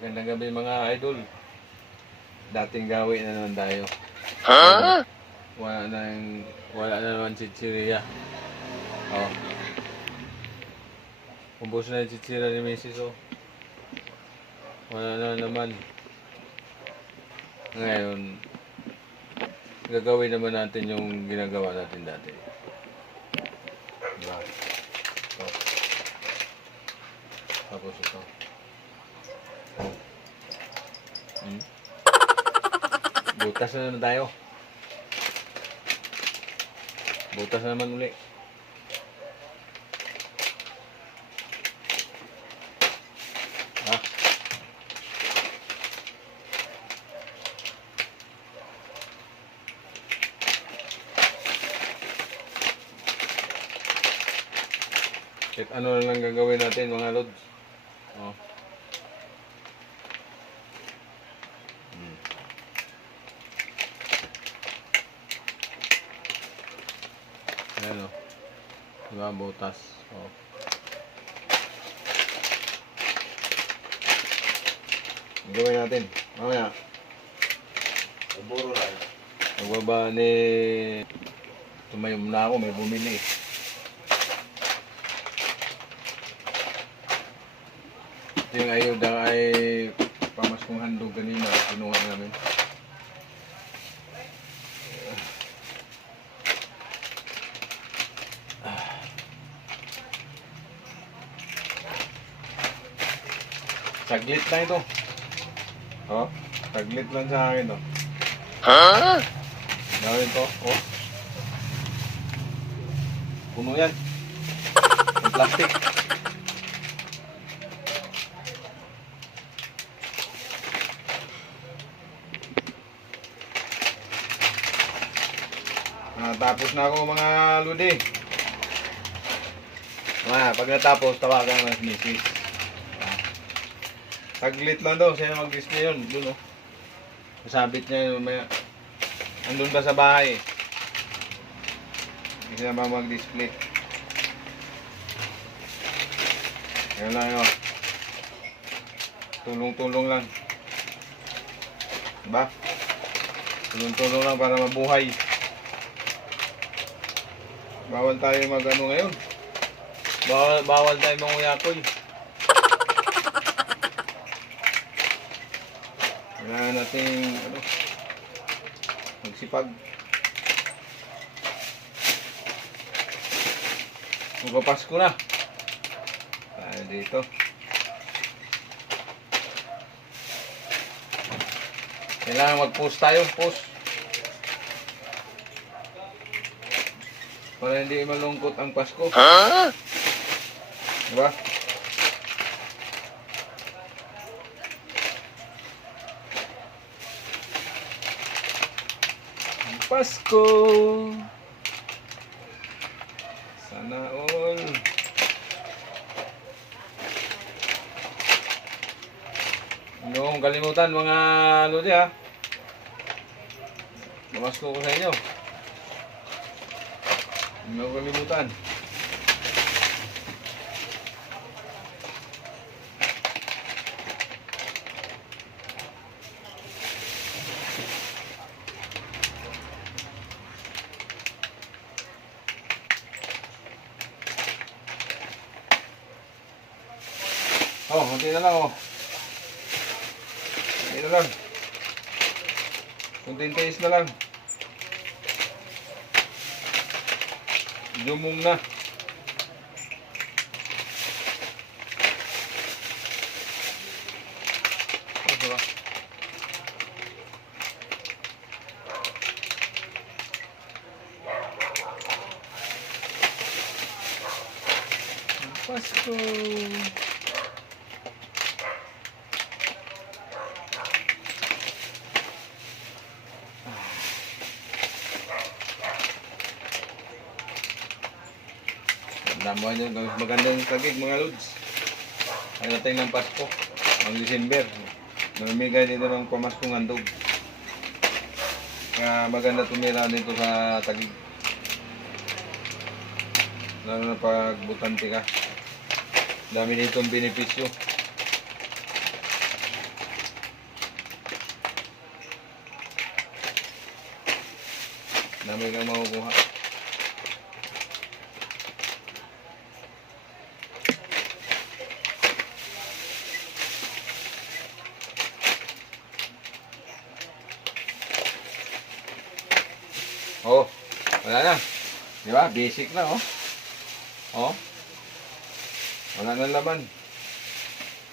Magandang gabi mga idol. Dating gawin na naman tayo. Wala na naman chichirya. Oh. Ubos na yung chichirya ni Mrs. Oh. Wala na naman. Ngayon, gagawin naman natin yung ginagawa natin dati. Diba? Ito. Tapos ito. Butas na naman tayo. Butas na naman uli. Ha? Kahit ano lang gagawin natin mga lods. Oh. Ayan o. Diba, butas. O. Gawin natin. Mamaya. Buro lang. Nagbaba ni... Tumayom na ako, may bumili. Ito yung ayuda ay pamaskong handog kanina. Kinuha namin. Saglit lang ito. Oh, saglit lang sa akin, oh. Ha? Gawin to, oh. Puno yan. Yung plastic. Tapos na ako mga ludi. Pag natapos, tawagan ng misis. Saglit lang daw, siya mag-display yun. Doon, oh. Masabit niya yun. Andun ba sa bahay? Hindi na ba mag-display? Yan lang yun. Tulong-tulong lang. Diba? Tulong-tulong lang para mabuhay. Bawal tayo mag-ano ngayon. Bawal tayo manguyakoy. Kailangan natin magsipag. Magpapasko na. Tayo dito. Kailangan mag-post tayo. Post. Para hindi malungkot ang Pasko. Diba? Pasko. Sana all. Hindi kong kalimutan mga lodi ha. Namasko ko sa inyo. Hindi kong kalimutan. Oh, kunti na lang oh. Kunti na lang. Kunting taste na lang. Dumong na. Oh, diba? Pasko. Naman yung magandang kagig mga lods. Ang dating ng Pasko, ang December. Namimigay dito ng pamaskong handog. Kaya maganda tumira dito sa tagig. Lalo na pag butante ka. Dami ditong benepisyo. Dami kang makukuha. Oh, wala na. Di ba? Basic na, oh. Oh. Wala na laman.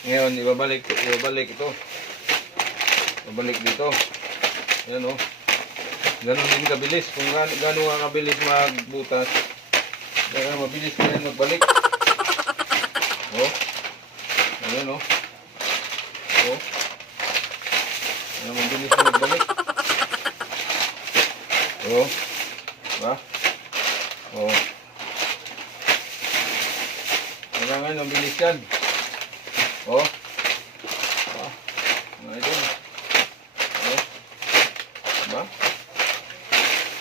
Ngayon, ibabalik ito. Ibabalik dito. Ayan, oh. Ganon din kabilis. Kung gano'n nga kabilis magbutas, kaya mabilis ka yan magbalik. Oh. Ayan, oh. Oh. Ayan, mabilis na magbalik. Oh. Diba? Oh. Kailangan mabilis yan. Oh. Ah. Mga ito. Oh. Diba?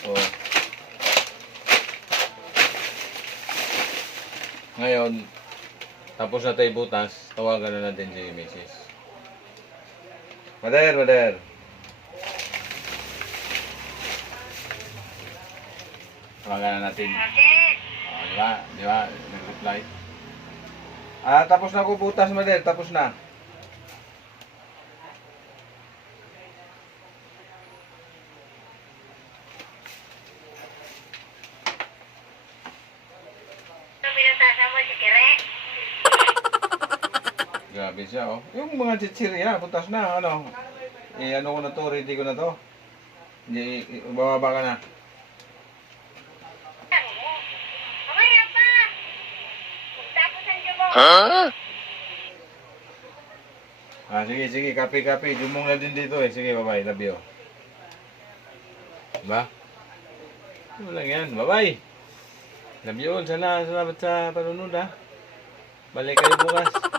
Oh. Ngayon, tapos na tayo butas, tawagan na natin si Mrs. Mother. Tawagan na natin. Oh, di ba? Nag-reply. Tapos na ko butas, Mother. Tapos na. Grabe siya, oh. Yung mga chichirya, butas na, ano. Ano ko na to, ready ko na to. Bababa ka na. Huh? Sige, kape. Dumong na din dito eh. Sige, bye-bye. Love you. Diba? Ano lang yan. Bye-bye. Love you all. Salamat sa panunod, ha. Balik kayo bukas.